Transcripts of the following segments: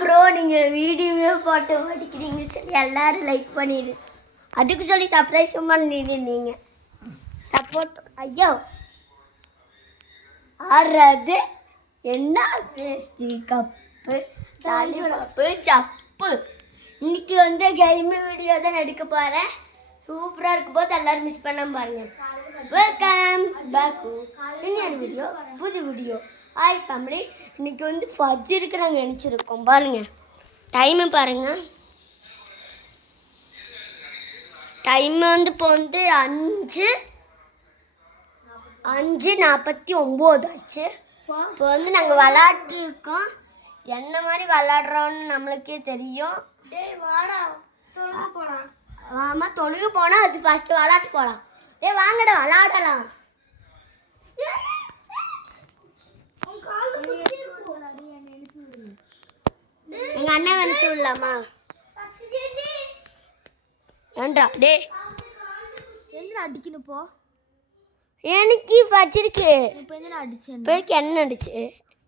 Bro நீங்கள் வீடியோவே போட்டு மாட்டிக்கிறீங்க. சரி எல்லாரும் லைக் பண்ணிடு. அதுக்கு சொல்லி சர்ப்ரைஸும் பண்ணிடுறீங்க. சப்போர்ட். ஐயோ ஆடுறது என்ன பேசி கப்பு கப்பு சப்பு. இன்னைக்கு வந்து கேம் வீடியோ தான் எடுக்க போகிறேன். சூப்பராக இருக்கும் போது எல்லாரும் மிஸ் பண்ண பாருங்க. வெல்கம் பேக் இன்னொரு வீடியோ, புது வீடியோ. Hi family. இன்னைக்கு வந்து ஃபஜ்ருக்கு நாங்கள் நினச்சிருக்கோம். பாருங்கள் டைமு பாருங்கள். டைம் வந்து இப்போ வந்து 5:49 ஆச்சு. இப்போ வந்து நாங்கள் விளாட்ருக்கோம். என்ன மாதிரி விளாட்றோன்னு நம்மளுக்கே தெரியும். ஆமாம், தொழுகு போனால் அது ஃபஸ்ட்டு விளாட்டு போகலாம். வாங்கடா விளாடலாம். எங்கள் அண்ணன் நினச்சி விடலாமா? ஏண்டா டே என்ன அடிக்கணும் போ. எனக்கு வச்சிருக்கு. இப்போ என்ன அடிச்சேன்? பேருக்கு என்ன அடிச்சு?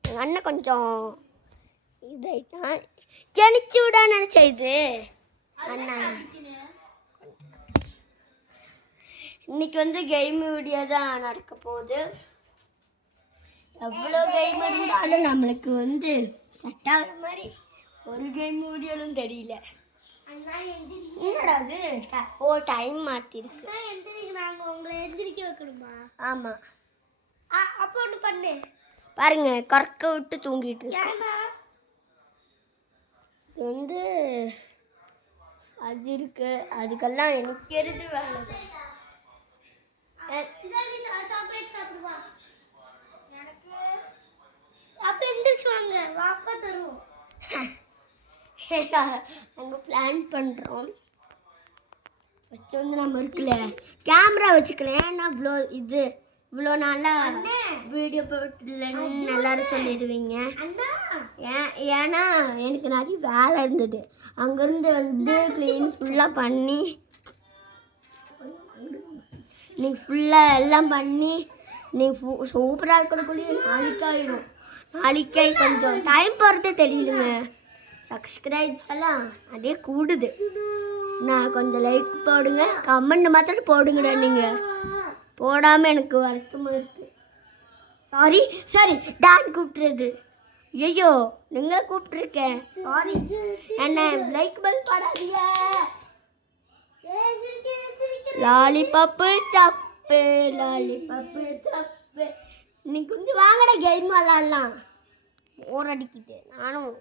எங்கள் அண்ணன் கொஞ்சம் இதாயிட்டான். கெணிச்சு விட நினச்சா இது அண்ணா. இன்னைக்கு வந்து கேம் வீடியோ தான் நடக்க போகுது. எவ்வளோ கேம் இருந்தாலும் நம்மளுக்கு வந்து செட் ஆகிற மாதிரி ஒரு கேம் வீடியோலும் தெரியல. என்னடா அது? ஓ டைம் மாற்றிருக்கு. நாங்கள் உங்களை எந்திரிக்க வைக்கணுமா? ஆமாம். அப்போ ஒன்று பண்ணு பாருங்க, கறக்க விட்டு தூங்கிட்டு இருக்கு. இது வந்து அது இருக்கு. அதுக்கெல்லாம் எனக்கு எது வேலை. சாக்லேட் சாப்பிடுவா. எனக்கு அப்போ எந்திரிச்சு வாங்க, வாப்பா தருவோம். நாங்கள் பிளான் பண்ணுறோம். ஃபஸ்ட்டு வந்து நம்ம இருக்குல்ல கேமரா வச்சுக்கலாம். ஏன்னா இவ்வளோ நாளாக வீடியோ போட்டுலன்னு எல்லாரும் சொல்லிடுவீங்க. ஏன்னா எனக்கு நிறைய வேலை இருந்தது. அங்கேருந்து வந்து க்ளீன் ஃபுல்லாக பண்ணி நீங்கள் ஃபுல்லாக எல்லாம் பண்ணி நீங்கள் சூப்பராக இருக்கணுக்குள்ளேயே நாளைக்காயிடும். நாளைக்காய் கொஞ்சம் டைம் போகிறதே தெரியலுங்க. சப்ஸ்கிரைப்ஸ் எல்லாம் அதே கூடுது. நான் கொஞ்சம் லைக் போடுங்க, கமெண்ட் மாத்திரம் போடுங்கடா. நீங்கள் போடாமல் எனக்கு வருத்தமாக இருக்குது. சாரி டான் கூப்பிட்றது. ஐயோ நீங்களே கூப்பிட்ருக்கேன். சாரி. என்ன லைக் பெல் போடாதீங்க. லாலிபப்பு சப்பு லாலிபப்பு சப்பு. இன்னைக்கு வந்து வாங்கடா கேம் விளாட்லாம். போர் அடிக்குது. நானும்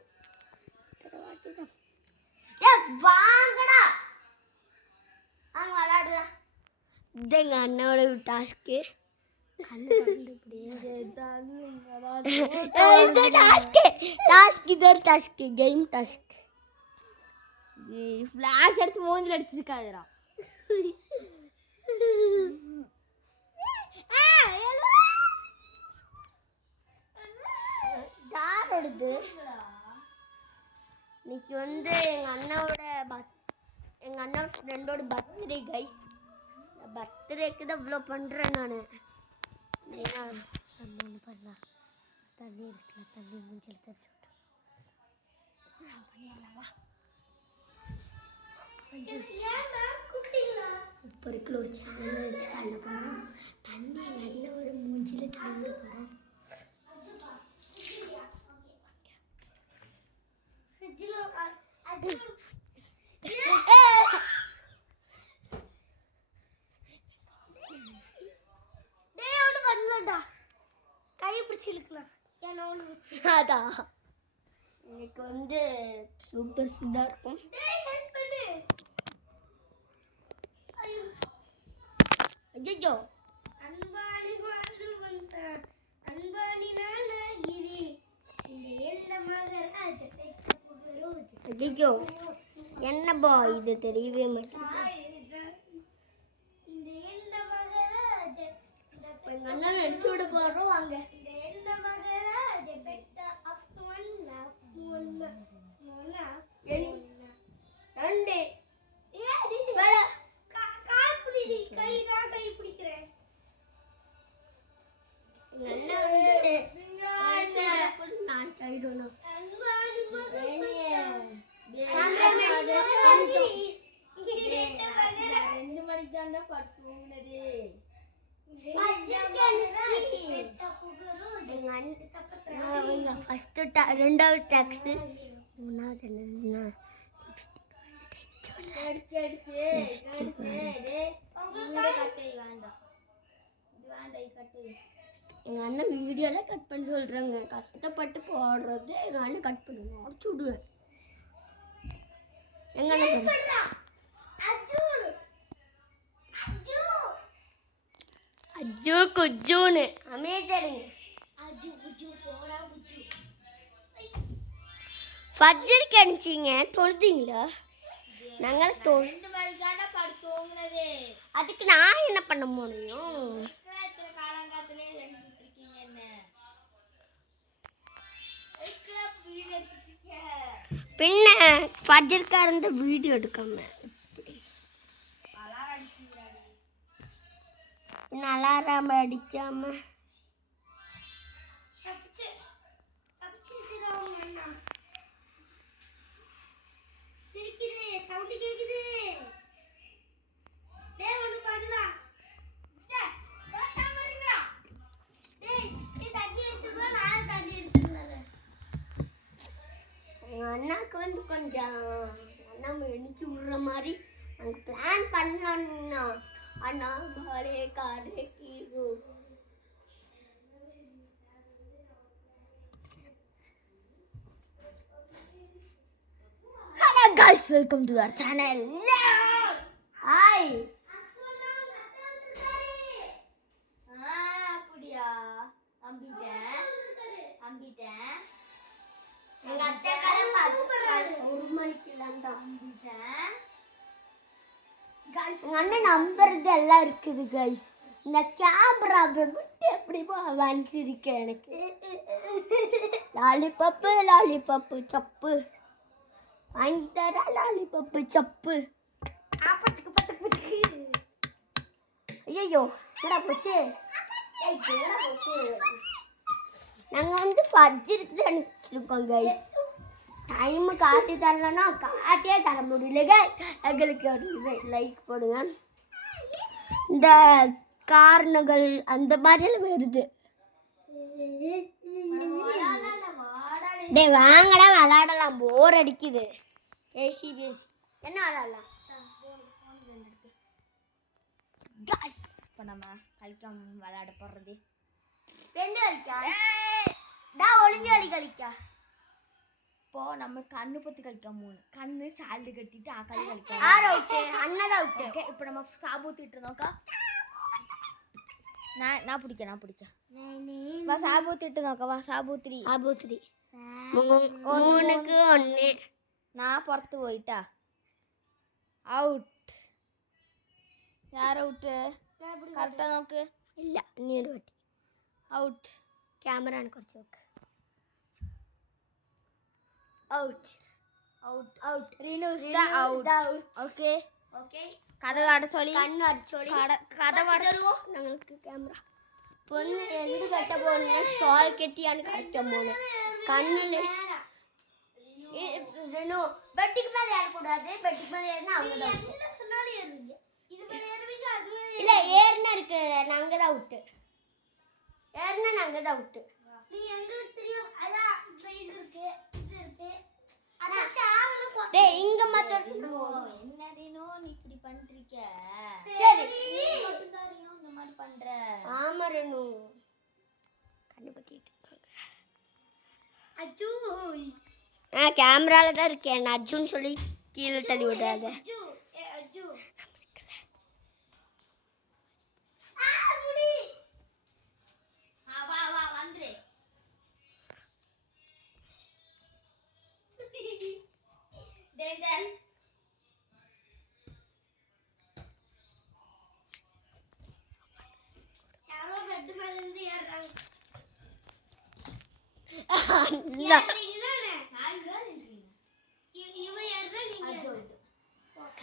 வாங்கடா வாங்க விளாடலாம். இது எங்கள் அண்ணாவோட task. Task game task. Flash எடுத்து மூஞ்சில் அடிச்சிருக்காதுடா. இன்னைக்கு வந்து எங்கள் அண்ணாவோட ஃப்ரெண்டோட பர்த்டே கைஸ். பர்த்டேக்கு தான் இவ்வளோ பண்ணுறேன் நான். ஒன்று பண்ணலாம். தண்ணி இருக்குல்ல, தண்ணி மூஞ்சில் தண்ணி பண்ணிடலாமா? இப்போ இருக்கிற ஒரு சேனல் வச்சு பண்ண போகிறோம். தண்ணி நல்ல ஒரு மூஞ்சில் தண்ணி போகிறோம். கையை பிடிச்சி இழுக்கலாம். அதான் இன்னைக்கு வந்து சூப்பர் இதாக இருக்கும். ஐயோ ஐயோ என்ன பா இது தெரியவே மாட்டேங்குது. எங்கள் அண்ணன் எடுத்து விட போகிறோம். வாங்க. நான் ஃபர்ஸ்ட் ரெண்டாவது டாக்ஸ் மூணாவது என்னன்னா எங்கள் அண்ணன் வீடியோவில் கட் பண்ணி சொல்கிறாங்க கஷ்டப்பட்டு போடுறது எங்கள் அண்ணன் கட் பண்ணுவோம் உடச்சு விடுவேன் எங்கள் அண்ணன் அஜு குஜுன்னு அமைதியாருங்க ஃபஜ்ருக்கு அனுப்பிச்சிங்க தொழுதிங்களா நாங்கள் அதுக்கு நான் என்ன பண்ண முடியும் பின்ன ஃபஜ்ருக்கா இருந்து வீடியோ எடுக்காம அலாரம் அடிக்காம எங்கள் அண்ணாக்கு வந்து கொஞ்சம் அண்ணா எழுச்சி விடுற மாதிரி நாங்கள் பிளான் பண்ணோம்னா அண்ணா பாலே காடே hero hello guys welcome to our channel hi அப்படியா அம்பிட்டேன் எங்க அத்தை ஒரு மணிக்கு எங்க அண்ணன் நம்புறது எல்லாம் இருக்குது கைஸ் இந்த கேமராவை விட்டு எப்படிப்போ வலிச்சிருக்க எனக்கு லாலிபப்பு சப்பு வாங்கி தர லாலிபப்பு சப்பு ஐயோ என்னடா போச்சு நாங்கள் வந்து ஃபஜ்ருக்கு அனுப்பிச்சிருக்கோம் கைஸ் டைமு காட்டி தரலன்னா காட்டியே தர முடியல எங்களுக்கு ஒரு லைக் போடுங்க இந்த காரணங்கள் அந்த மாதிரிலாம் வருது டேய் வாங்கடா விளாடலாம் போர் அடிக்குது ஏசி பேசி என்ன விளாடலாம் இப்போ நம்ம கழிக்காம விளையாட போடுறது ரெண்டு கழிக்கா ஒளிஞ்சு கழிக்கா இப்போ நம்ம கண்ணு பத்து கழிக்கா மூணு கண்ணு சால்டு கட்டிட்டு ஆக்காளி கழிக்கா ஆறு அவுட்டு அண்ணன் அவுட்டு ஓகே இப்போ நம்ம சாபூத்திட்டு இருந்தோம்க்கா நான் பிடிக்க வா சாபூத்திட்டு நோக்கா வா சாபூத்திரி மூணுக்கு ஒன்று நான் புறத்து போயிட்டா அவுட் யார் அவுட்டு கரெக்டாக நோக்கு இல்லை நீ ஒரு வாட்டி அவுட் கேமரா குறைச்சி நோக்கு அவுட் ரீனூஸ்டா அவுட் ஓகே கதை ஆட சொல்லி கண்ணு அடிச்சு சொல்லி கதை ஆடுவோம் ഞങ്ങൾക്ക് கேமரா பொண்ணு எந்த கட்ட போகணும்னா ஷால் கெட்டியான்னு கரெக்டாக போகணும் கண்ணில் பெட்டுக்கு மேலே ஏறக்கூடாது பெட்டுக்கு மேலே ஏறினா அவங்க தான் இல்லை ஏறினா இருக்கு நாங்கள் தான் அவுட்டு ஏறினா நாங்கள் தான் அவுட்டு டேய் இங்க மத்த என்ன ரீனோ நீ இப்படி பண்றீங்க சரி நீ மட்டும் தான் ரீனோ இந்த மாதிரி பண்ற ஆமா ரீனோ கண்ணு பத்திட்டு இருக்காங்க அஜு கேமரால தான் இருக்கேன் நான் அஜுன்னு சொல்லி கீழே தள்ளி விடாத அஜு வா வந்துரு யாரோ பெட் மேல இருந்து ஏறாங்க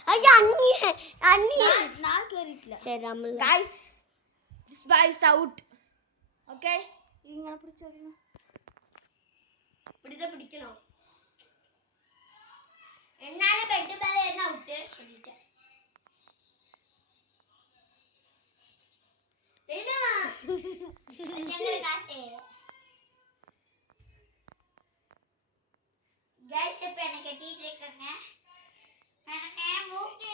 ஐயா அண்ணி நான் கேரிட்டல சரி அம்மா guys this boy is out okay இங்க பிடிச்சறணும் இப்படிதான் பிடிக்கணும் என்னால பெட் மேல ஏறினா அவுட் சொல்லிட்டேன் கைஸ் இப்போ எனக்கு டீ கேட்குங்க எனக்கு மூக்கு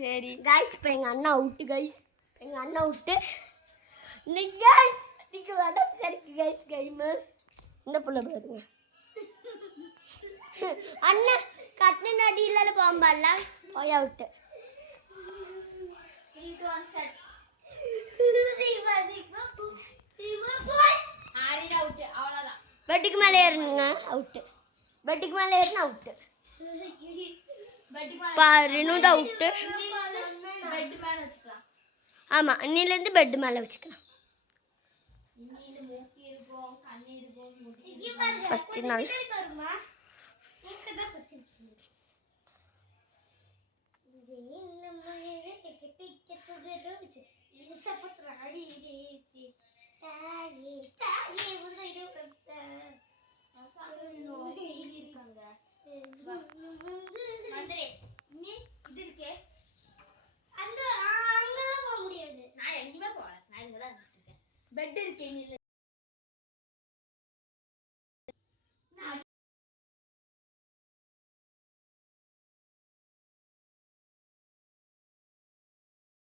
சரி கைஸ் இப்போ எங்கள் அண்ணா அவுட்டு கைஸ் எங்கள் அண்ணா அவுட்டு நீங்க வடம் சரிக்கு கைஸ் கைமு இந்த புள்ள பாருங்க அண்ணன் கட்டின அடியில் பாம்பல்ல போய் அவுட்டு பெட்டுக்கு மேலே ஏறுங்க அவுட்டு பெட்டுக்கு மேலே ஏறினா அவுட்டு ரினு தான் அவுட்டு ஆமாம் இன்னிலேருந்து பெட்டு மேலே வச்சுக்கலாம் ஃபஸ்ட்டு நாள்